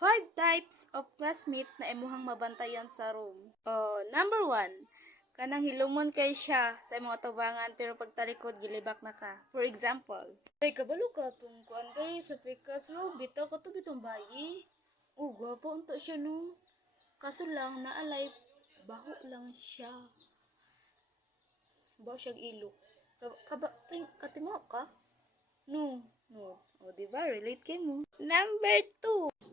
5 types of classmate na imuhang mabantayan sa room. Number 1, kanang hilumon kay siya sa imong atubangan pero pagtalikod gilibak na ka. For example, ay kabalo ka tong kuan day sa pikas room bitaw ka to bitong bayi. Gwapo unto siya no. Kaso lang naalay baho lang siya. Baho siyang ilok. Katimo ka? No. Diba? Relate kay mo.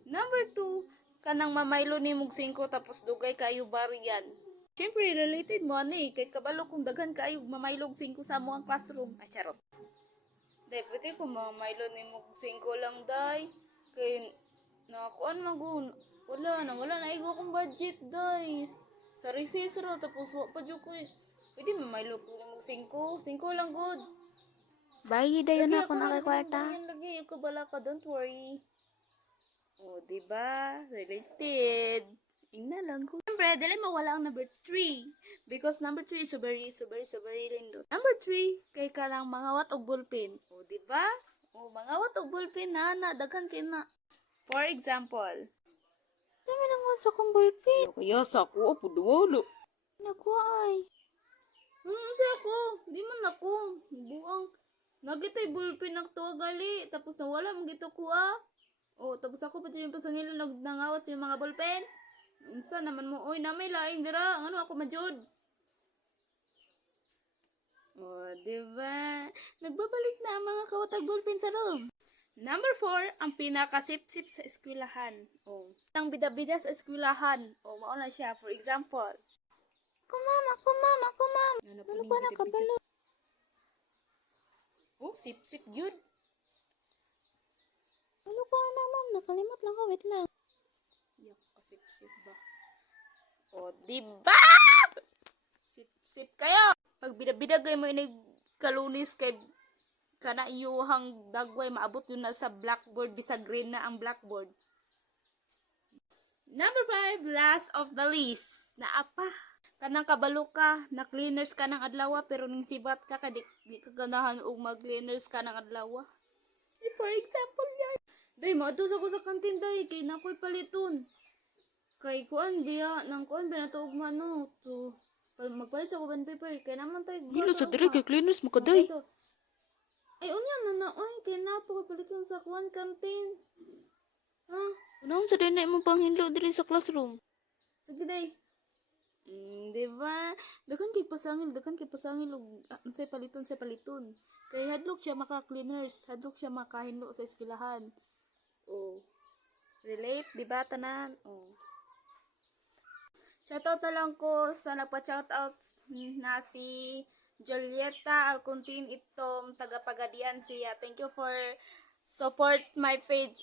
Number 2, kanang mamaylo ni mong 5 tapos dugay kayo bariyan. Siyempre, related mo ani kay kabalo kung daghan kayo mamaylog 5 sa mo ang classroom. Ay, charot. Day, pwede kung mamaylo ni mong 5 lang, day. Kay, nakakuan magun. Wala na igo kong budget, day. Sa recess ro, tapos pa dyo ko. Pwede mamaylo ko ni mong 5. 5 lang, good. Bye, dayon ako na kay kwarta. Lagi, ako bala ka, don't worry. Diba? Related. Ina lang ko. Siyempre, dali mawala ang number 3. Because number 3 is so very lindo. Number 3, kay ka lang mangawat og ballpen. Diba? Mangawat og ballpen na, daghan kina. For example, Dami nang sa kong ballpen. kaya sa ako, puduwalo. Nagwa ay. Siya ako, di man ako. Buang. Nagitay ballpen na to gali. Tapos nawala, magito ko tapos ako pati yung pasangilin nangawat sa mga ballpen. Unsa naman mo, oy, namay laing dira. Ano ako majud? Diba? Nagbabalik na ang mga kawatag ballpen sa room. Number 4, ang pinakasip-sip sa eskwelahan. Ang bida-bida sa eskwelahan. Mao na siya. For example, Kumam. Ano ba na kabalo? sip-sip yun. Ano ko na, ma'am? Nakalimot lang ko. Wait lang. Yak, kasip-sip ba? Diba? Sip-sip kayo! Pag bida-bida kayo mo inig kalunis kay kana iyuhang dagway maabot yun na sa blackboard bisag green na ang blackboard. Number 5, last of the list. Naapa? Kanang kabalo ka, na cleaners ka ng adlaw pero ning sibat ka di ka ganahan og mag-cleaners ka ng adlaw. For example, yan. Day, maadto sa ko sa kantin, day. Kay nakoy paliton. Kay kuan biya, nang kuan biya na to ugma, no. To, magpalit sa kuban paper. Kay naman tayo. Hilo sa dire kay cleaners mo kaday. Ay, unya na oy. Kay napo paliton sa kuan kantin. Unahon sa dinay mo panghinlo diri sa classroom? Sige, day. Diba? Dakan kay pasangil og say paliton. Kay hadlok siya maka-cleaners, hadlok siya makahinlo sa eskwelahan. Relate, diba tanan? Shoutout na lang ko sa nagpa-shoutout na si Julieta Alcontin Itom, taga-Pagadian siya. Thank you for support my page.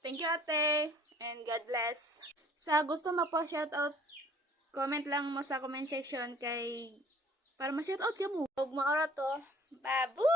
Thank you, ate. And God bless. Sa gusto mapa-shoutout, comment lang mo sa comment section kay para ma-shoutout ka mo. Huwag maora to. Babu!